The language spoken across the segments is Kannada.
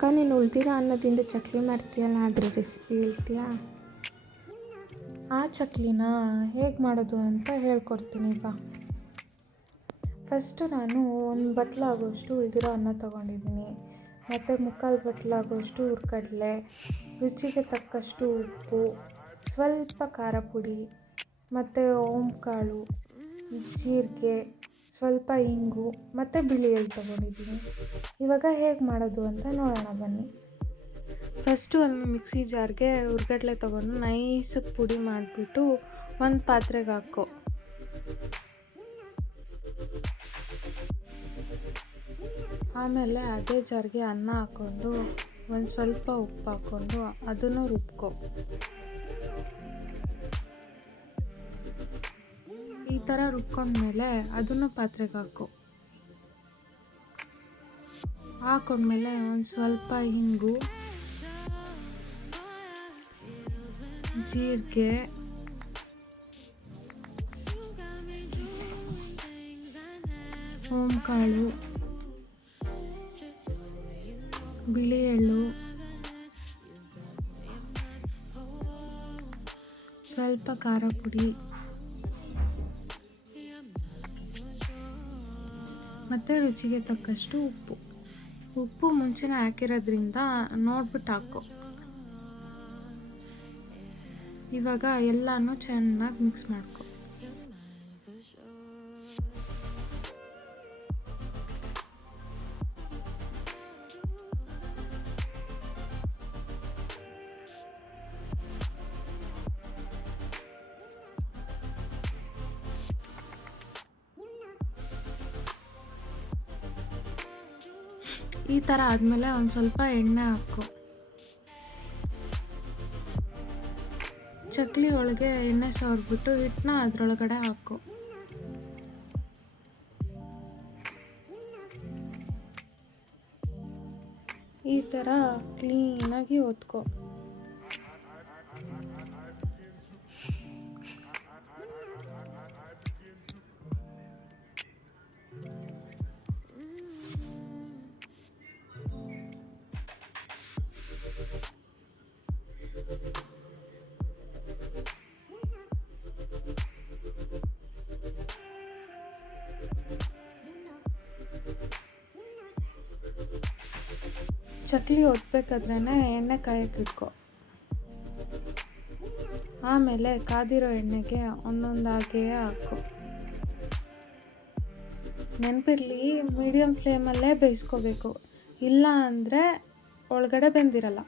ಅಕ್ಕ, ನೀನು ಉಳ್ದಿರೋ ಅನ್ನದಿಂದ ಚಕ್ಲಿ ಮಾಡ್ತೀಯಲ್ಲ, ಅದ್ರ ರೆಸಿಪಿ ಹೇಳ್ತೀಯಾ? ಆ ಚಕ್ಲಿನ ಹೇಗೆ ಮಾಡೋದು ಅಂತ ಹೇಳ್ಕೊಡ್ತೀನಿ, ಬಾ. ಫಸ್ಟು ನಾನು ಒಂದು ಬಟ್ಲಾಗೋಷ್ಟು ಉಳಿದಿರೋ ಅನ್ನ ತೊಗೊಂಡಿದ್ದೀನಿ. ಮತ್ತು ಮುಕ್ಕಾಲು ಬಟ್ಲಾಗೋಷ್ಟು ಹುರ್ಕಡಲೆ, ರುಚಿಗೆ ತಕ್ಕಷ್ಟು ಉಪ್ಪು, ಸ್ವಲ್ಪ ಖಾರ ಪುಡಿ, ಮತ್ತು ಓಂಕಾಳು, ಜೀರಿಗೆ ಸ್ವಲ್ಪ ಇಂಗು ಮತ್ತು ಬಿಳಿ ಎಲ್ಲಿ ತೊಗೊಂಡಿದ್ದೀನಿ. ಇವಾಗ ಹೇಗೆ ಮಾಡೋದು ಅಂತ ನೋಡೋಣ ಬನ್ನಿ. ಫಸ್ಟು ಒಂದು ಮಿಕ್ಸಿ ಜಾರ್ಗೆ ಹುರ್ಗಡ್ಲೆ ತೊಗೊಂಡು ನೈಸಕ್ಕೆ ಪುಡಿ ಮಾಡಿಬಿಟ್ಟು ಒಂದು ಪಾತ್ರೆಗೆ ಹಾಕೋ. ಆಮೇಲೆ ಅದೇ ಜಾರ್ಗೆ ಅನ್ನ ಹಾಕ್ಕೊಂಡು ಒಂದು ಸ್ವಲ್ಪ ಉಪ್ಪು ಹಾಕ್ಕೊಂಡು ಅದನ್ನು ರುಬ್ಕೊ. ಥರ ರುಬ್ಕೊಂಡ್ಮೇಲೆ ಅದನ್ನು ಪಾತ್ರೆಗೆ ಹಾಕು. ಹಾಕೊಂಡ್ಮೇಲೆ ಒಂದು ಸ್ವಲ್ಪ ಹಿಂಗು, ಜೀರಿಗೆ, ಓಂಕಾಳು, ಬಿಳಿ ಎಳ್ಳು, ಸ್ವಲ್ಪ ಖಾರ ಪುಡಿ. ಮತ್ತು ರುಚಿಗೆ ತಕ್ಕಷ್ಟು ಉಪ್ಪು. ಉಪ್ಪು ಮುಂಚೆನೇ ಹಾಕಿರೋದ್ರಿಂದ ನೋಡ್ಬಿಟ್ಟು ಹಾಕು. ಇವಾಗ ಎಲ್ಲನೂ ಚೆನ್ನಾಗಿ ಮಿಕ್ಸ್ ಮಾಡ್ಕೊ. ಈ ಥರ ಆದಮೇಲೆ ಒಂದು ಸ್ವಲ್ಪ ಎಣ್ಣೆ ಹಾಕು. ಚಕ್ಲಿ ಒಳಗೆ ಎಣ್ಣೆ ಸವರ್ಬಿಟ್ಟು ಹಿಟ್ಟನ್ನ ಅದರೊಳಗಡೆ ಹಾಕು. ಈ ಥರ ಕ್ಲೀನಾಗಿ ಒತ್ಕೊ. ಚಕ್ಲಿ ಒತ್ಬೇಕಾದ್ರೇ ಎಣ್ಣೆ ಕಾಯಕ್ಕಿಟ್ಕೊ ಆಮೇಲೆ ಕಾದಿರೋ ಎಣ್ಣೆಗೆ ಒಂದೊಂದಾಗೆ ಹಾಕು. ನೆನಪಿರಲಿ ಮೀಡಿಯಮ್ ಫ್ಲೇಮಲ್ಲೇ ಬೇಯಿಸ್ಕೋಬೇಕು. ಇಲ್ಲ ಅಂದರೆ ಒಳಗಡೆ ಬೆಂದಿರಲ್ಲ.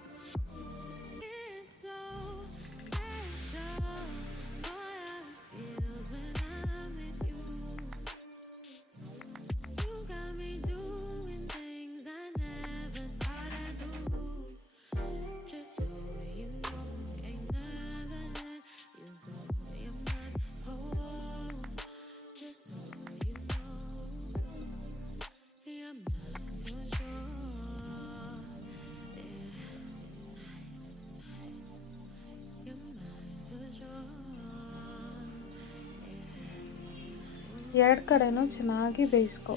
ಎರಡು ಕಡೆನೂ ಚೆನ್ನಾಗಿ ಬೇಯಿಸ್ಕೊ.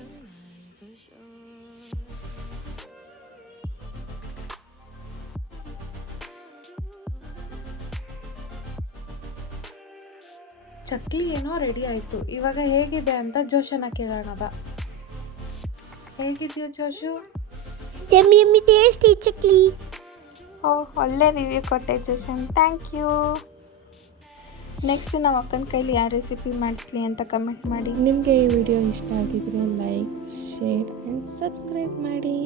ಚಕ್ಲಿ ಏನೋ ರೆಡಿ ಆಯಿತು. ಇವಾಗ ಹೇಗಿದೆ ಅಂತ ಜೋಶನ ಕೇಳೋಣದ. ಬಾ ಹೇಗಿದೆಯೋ ಜೋಶು? ಎಮ್ಮಿ ಯಮ್ಮಿ ಟೇಸ್ಟಿ ಚಕ್ಲಿ. ಓಹ್ ಒಳ್ಳೆ ರಿವ್ಯೂ ಕೊಟ್ಟೆ ಜೋಶನ್. ಥ್ಯಾಂಕ್ ಯು ನೆಕ್ಸ್ಟ್ ನಮ್ಮ ಅಕ್ಕನ ಕೈಲಿ ಯಾವ ರೆಸಿಪಿ ಮಾಡಿಸ್ಲಿ ಅಂತ ಕಮೆಂಟ್ ಮಾಡಿ. ನಿಮಗೆ ಈ ವಿಡಿಯೋ ಇಷ್ಟ ಆಗಿದ್ರೆ ಲೈಕ್ ಶೇರ್ ಆ್ಯಂಡ್ ಸಬ್ಸ್ಕ್ರೈಬ್ ಮಾಡಿ.